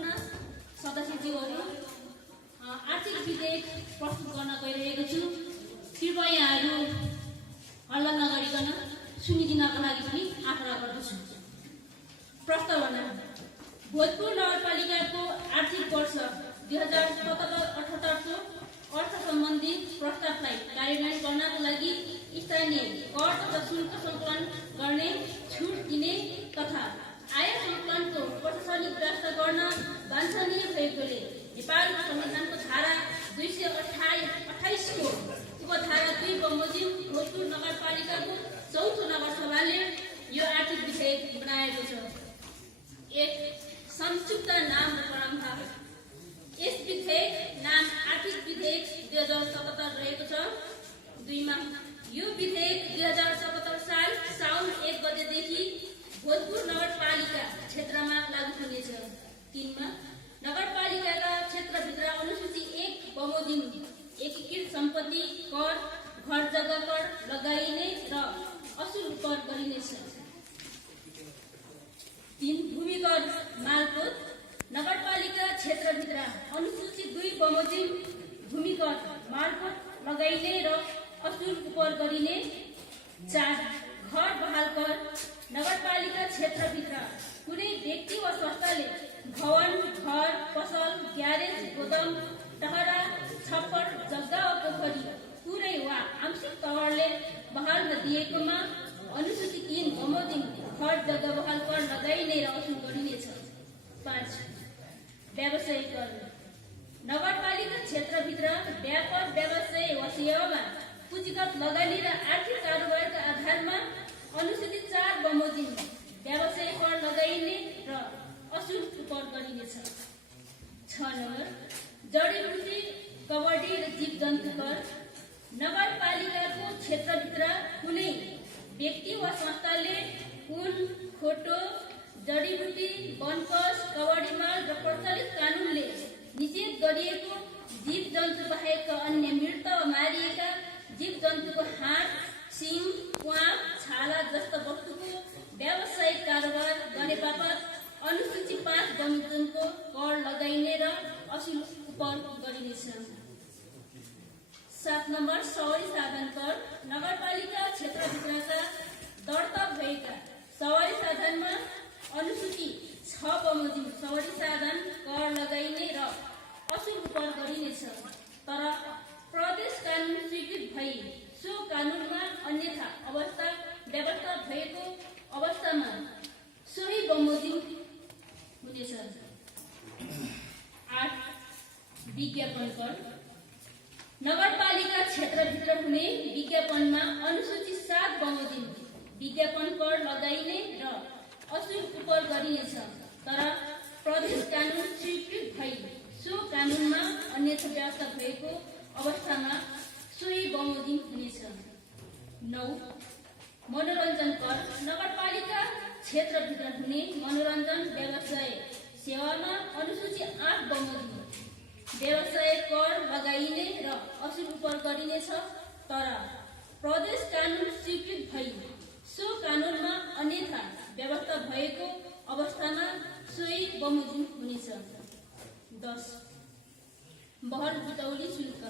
सम्पूर्ण सदस्यज्यूहरू आर्थिक विधेयक प्रस्तुत गर्न गइरहेको छु। कृपया यहाँहरू हल्ला नगरिकन सुनिदिनका लागि पनि आग्रह गर्दछु। प्रस्तावना: भोजपुर नगरपालिकाको आर्थिक वर्ष 2077-78 को अर्थ सम्बन्धी प्रस्तावलाई कार्यान्वयन गर्नका लागि स्थानीय कर तथा शुल्क सङ्कलन गर्ने, छुट दिने तथा आय सङ्कलनको प्रशासनिक व्यवस्था गर्न वाञ्छनीय भएकोले नेपाल संविधानको धारा 228 को उपधारा 2 बमोजिम भोजपुर नगरपालिकाको 4थो नगरसभाले यो आर्थिक विधेयक बनाएको छ। 1. संक्षिप्त नाम र प्रारम्भ: यस विधेयक नाम आर्थिक विधेयक 2077 रहेको छ। 2. यो विधेयक 2077 साल साउन 1 गतेदेखि भोजपुर नगरपालिका क्षेत्रमा लागू हुनेछ। 3. नगरपालिकाका क्षेत्रभित्र अनुसूची 1 बमोजिम एकीकृत सम्पत्ति कर, घर जग्गा कर लगाइने र असुल कर गरिनेछ। 3. भूमि कर मालपोत: नगरपालिका क्षेत्रभित्र अनुसूची 2 बमोजिम भूमि कर मालपोत लगाइने र असुल कर गरिने। 4. घर बहाल कर: नगरपालिका क्षेत्रभित्र कुनै व्यक्ति वा संस्थाले भवन, घर, पसल, ग्यारेज, गोदाम, टहरा, छप्पर, जग्गा वा पोखरी पुरै वा आंशिक तवरले बहालमा दिएकोमा अनुसूची 3 बमोजिम घर जग्गा बहाल कर लगाइने र असुल गरिनेछ। 5. व्यवसाय कर: नगरपालिका क्षेत्रभित्र व्यापार, व्यवसाय वा सेवामा पुँजीगत लगानी र आर्थिक कारोबारका आधारमा अनुसूची 4 बमोजिम व्यवसाय कर लगाइने र असुल कर गरिनेछ। 6 नम्बर जडीबुटी, कबड्डी र जीव जन्तु कर: नगरपालिकाको क्षेत्रभित्र कुनै व्यक्ति वा संस्थाले ऊन, खोटो, जडीबुटी, वनकस, कबड्डी माल र प्रचलित कानुनले निषेध गरिएको जीव जन्तु बाहेकका अन्य मृत वा मारिएका जीव जन्तुको हाड, सिङ, प्वाँख, छाला जस्ता वस्तुको व्यावसायिक कारोबार गर्ने बापत अनुसूची 5 बमोजिमको कर लगाइने र असुल कर गरिनेछ। 7 नम्बर सवारी साधन कर: नगरपालिका क्षेत्रभित्रका दर्ता भएका सवारी साधनमा अनुसूची 6 बमोजिम सवारी साधन कर लगाइने र असुल कर गरिनेछ। तर प्रदेश कानुन स्वीकृत भई सो कानुनमा अन्यथा व्यवस्था भएको अवस्थामा सोही बमोजिम हुनेछ। 8. विज्ञापन कर: नगरपालिका क्षेत्रभित्र हुने विज्ञापनमा अनुसूची 7 बमोजिम विज्ञापन कर लगाइने र असुल कर गरिनेछ। तर प्रदेश कानुन स्वीकृत भई सो कानुनमा अन्यथा व्यवस्था भएको अवस्थामा सोही बमोजिम हुनेछ। 9. मनोरञ्जन कर: नगरपालिका क्षेत्रभित्र हुने मनोरञ्जन व्यवसाय सेवामा अनुसूची 8 बमोजिम व्यवसाय कर लगाइने र असुल कर गरिनेछ। तर प्रदेश कानुन स्वीकृत भई सो कानुनमा अन्यथा व्यवस्था भएको अवस्थामा सोही बमोजिम हुनेछ। 10. बहल बिटौली शुल्क: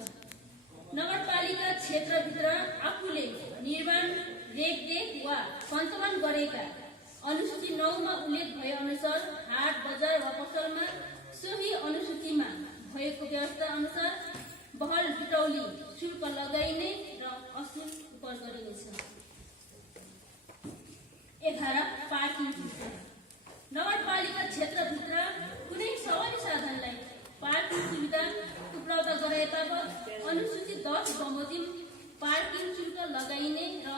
नगरपालिका क्षेत्रभित्र आफूले निर्माण, रेखदेख वा सञ्चालन गरेका अनुसूची 9 मा उल्लेख भए अनुसार हाट, बजार वा पसलमा सोही अनुसूचीमा भएको व्यवस्था अनुसार बहल बिटौली शुल्क लगाइने र असुल कर गरिनेछ। 11. पार्किङ शुल्क: नगरपालिका क्षेत्रभित्र कुनै सवारी साधनलाई पार्किङ सुविधा उपलब्ध गराए तापत अनुसूची 10 बमोजिम पार्किङ शुल्क लगाइने र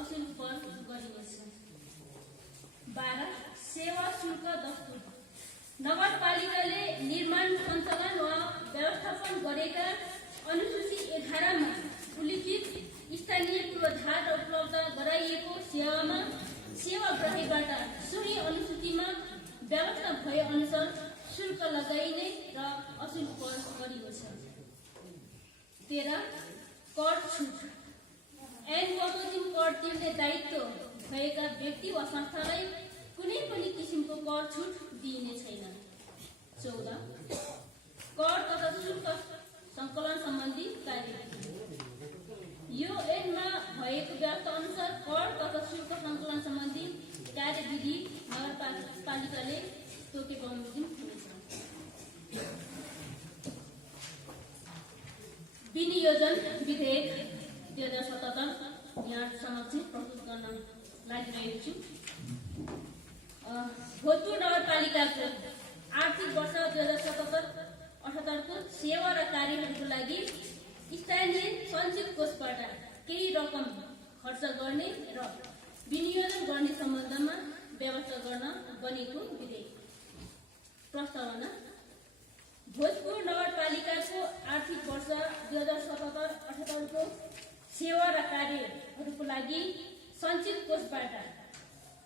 असुल कर गरिनेछ। 12. सेवा शुल्क दस्तुर: नगरपालिकाले निर्माण, सञ्चालन वा व्यवस्थापन गरेका अनुसूची 11 मा उल्लिखित स्थानीय पूर्वाधार उपलब्ध गराइएको सेवामा सेवाग्राहीबाट सोही अनुसूचीमा व्यवस्था भए अनुसार शुल्क लगाइने र असुल कर गरिनेछ। 13. कर छुट: ऐन बमोजिम कर तिर्ने दायित्व भएका व्यक्ति वा संस्थालाई कुनै पनि किसिमको कर छुट दिइने छैन। 14. विनियोजन विधेयक 2077 यहाँ समक्ष प्रस्तुत गर्न लागिरहेको छु। भोजपुर नगरपालिकाको आर्थिक वर्ष 2077-78 को सेवा र कार्यहरूको लागि स्थानीय सञ्चित कोषबाट केही रकम खर्च गर्ने र विनियोजन गर्ने सम्बन्धमा व्यवस्था गर्न बनेको विधेयक। प्रस्तावना: भोजपुर नगरपालिकाको आर्थिक वर्ष 2077-78 को सेवा र कार्यहरूको लागि सञ्चित कोषबाट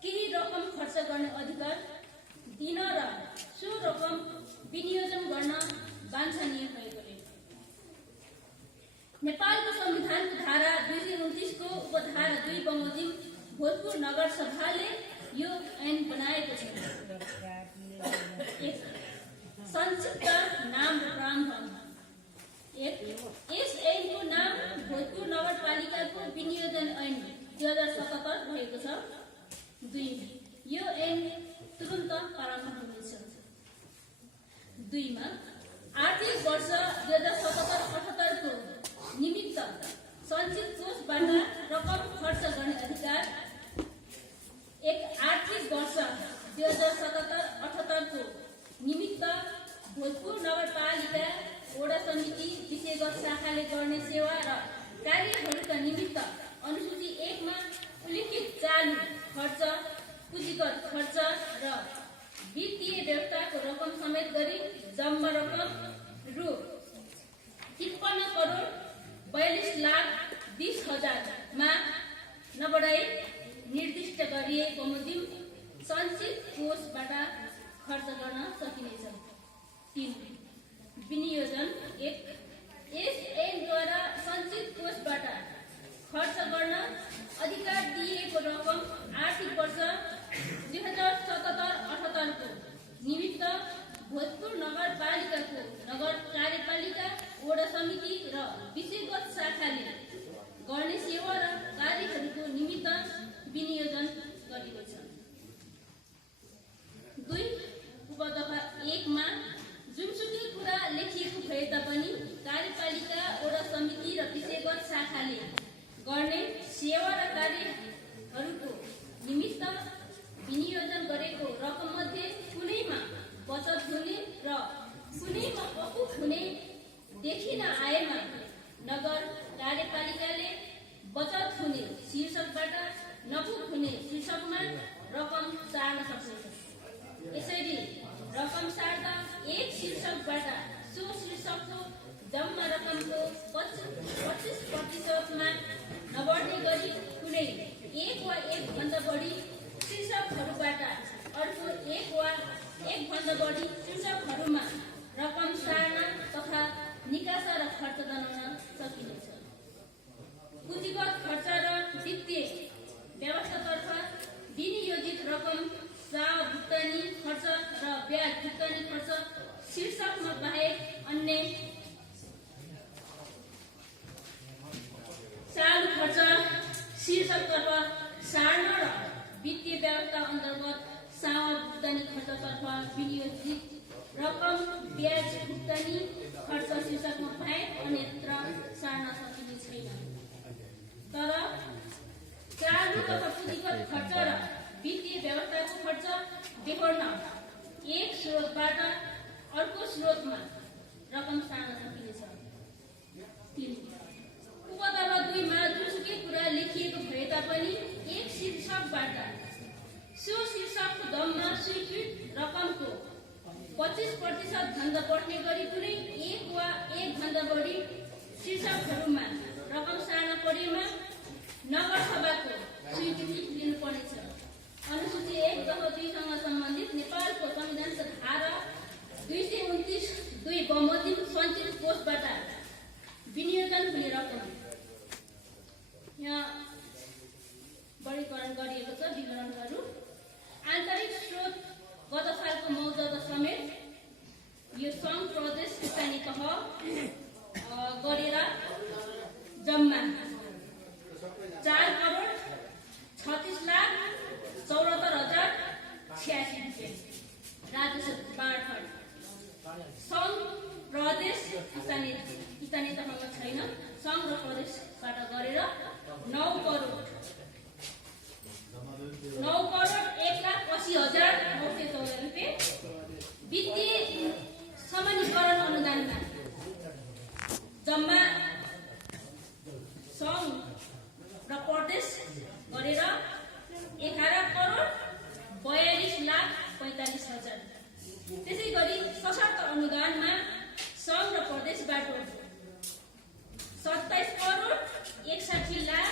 केही रकम खर्च गर्ने अधिकार दिन र सो रकम विनियोजन गर्न वाञ्छनीय भएकोले नेपालको संविधानको धारा 229 को उपधारा 2 बमोजिम भोजपुर नगरसभाले यो ऐन बनाएको छ। संक्षिप्त नाम र प्रावधान: यस ऐनको नाम भोजपुर नगरपालिकाको विनियोजन ऐन 2077 रहेको छ। 2 यो ऐन तुरुन्त पालन हुनेछ। 2 मा आर्थिक वर्ष 2077-78 को निमित्त सञ्चित कोषबाट रकम खर्च गर्ने अधिकार। 1 आर्थिक वर्ष 2077-78 को निमित्त भोजपुर नगरपालिका वडा समिति विषयगत शाखाले गर्ने सेवा र कार्यहरूका निमित्त अनुसूची 1 मा उल्लिखित चालू खर्च, पुँजीगत खर्च र वित्तीय व्यवस्थाको रकम समेत गरी जम्मा रकम रु 53,42,20,000 मा नबढाई निर्दिष्ट गरिए बमोजिम सञ्चित कोषबाट खर्च गर्न सकिनेछ। 3 विनियोजन: 1 यस ऐनद्वारा सञ्चित कोषबाट खर्च गर्न अधिकार दिएको रकम आर्थिक वर्ष 2077-78 को निमित्त भोजपुर नगरपालिकाको नगर कार्यपालिका वडा समिति र विषयगत शाखाले गर्ने सेवा र कार्यहरूको निमित्त विनियोजन गरिनेछ। 2 उपदफा 1 मा जुनसुकै कुरा लेखिएको भए तापनि कार्यपालिका वडा समिति र विषयगत शाखाले गर्ने सेवा र कार्यहरूको निमित्त विनियोजन गरेको रकम मध्ये कुनैमा बचत हुने र कुनैमा अपुग हुने देखिन आएमा नगर कार्यपालिकाले बचत हुने शीर्षकबाट नपुग हुने शीर्षकमा रकम सार्न सक्नेछ। यसरी रकम सार्दा एक शीर्षकबाट सो शीर्षकको जम्मा रकमको 25% मा नबढ्ने गरी कुनै 1 वा 1 भन्दा बढी शीर्षकहरूबाट अर्को 1 वा 1 भन्दा बढी शीर्षकहरूमा रकम सार्न तथा निकास र खर्च बनाउन सकिनेछ। पुँजीगत खर्च र वित्तीय व्यवस्थातर्फ विनियोजित रकम साव भुक्तानी खर्च र ब्याज भुक्तानी खर्च शीर्षकमा बाहेक अन्य चालू खर्च शीर्षकतर्फ सार्न र वित्तीय व्यवस्था अन्तर्गत साव भुक्तानी खर्चतर्फ विनियोजित रकम ब्याज भुक्तानी खर्च शीर्षकमा बाहेक अन्यत्र सार्न सकिने छैन। तर चालू तथा पुँजीगत खर्च र वित्तीय व्यवस्थाको खर्च बेहोर्न एक स्रोतबाट अर्को स्रोतमा रकम सार्न सकिनेछ। 3 उपदफा 2 मा जुनसुकै कुरा लेखिएको भए तापनि एक शीर्षकबाट सो शीर्षकको दममा स्वीकृत रकमको 25% भन्दा बढ्ने गरी कुनै 1 वा 1 भन्दा बढी शीर्षकहरूमा रकम सार्न परेमा नगरसभाको स्वीकृति लिनुपर्नेछ। अनुसूची 1 दफा 2 सँग सम्बन्धित नेपालको संविधानको धारा 229(2) बमोजिम सञ्चित कोषबाट विनियोजन हुने रकम यहाँ वर्गीकरण गरिएको छ। विवरणहरू: आन्तरिक स्रोत गत सालको मौजूदा समेत यो सङ्घ प्रदेश स्थानीय तह गरेर जम्मा 4,36,74,086 रुपियाँ राजस्व बाँडफाँड सङ्घ प्रदेश स्थानीय तहमा छैन। सङ्घ र प्रदेशबाट गरेर 9 करोड 1,80,914 रुपियाँ वित्तीय समानीकरण अनुदानमा जम्मा सङ्घ र प्रदेश गरेर 11 करोड 42,45,000। त्यसै गरी सशर्त अनुदानमा सङ्घ र प्रदेशबाट 27 करोड 61,20,000।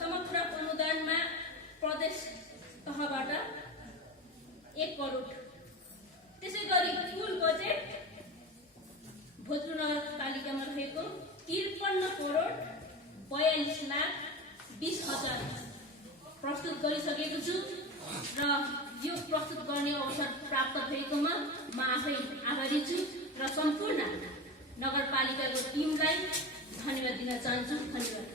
समपूरक अनुदानमा प्रदेश तहबाट 1 करोड। त्यसै गरी कुल बजेट भोजपुर नगरपालिकामा रहेको 53 करोड 42,20,000 प्रस्तुत गरिसकेको छु र यो प्रस्तुत गर्ने अवसर प्राप्त भएकोमा म आफै आभारी छु र सम्पूर्ण नगरपालिकाको टिमलाई धन्यवाद दिन चाहन्छु। धन्यवाद।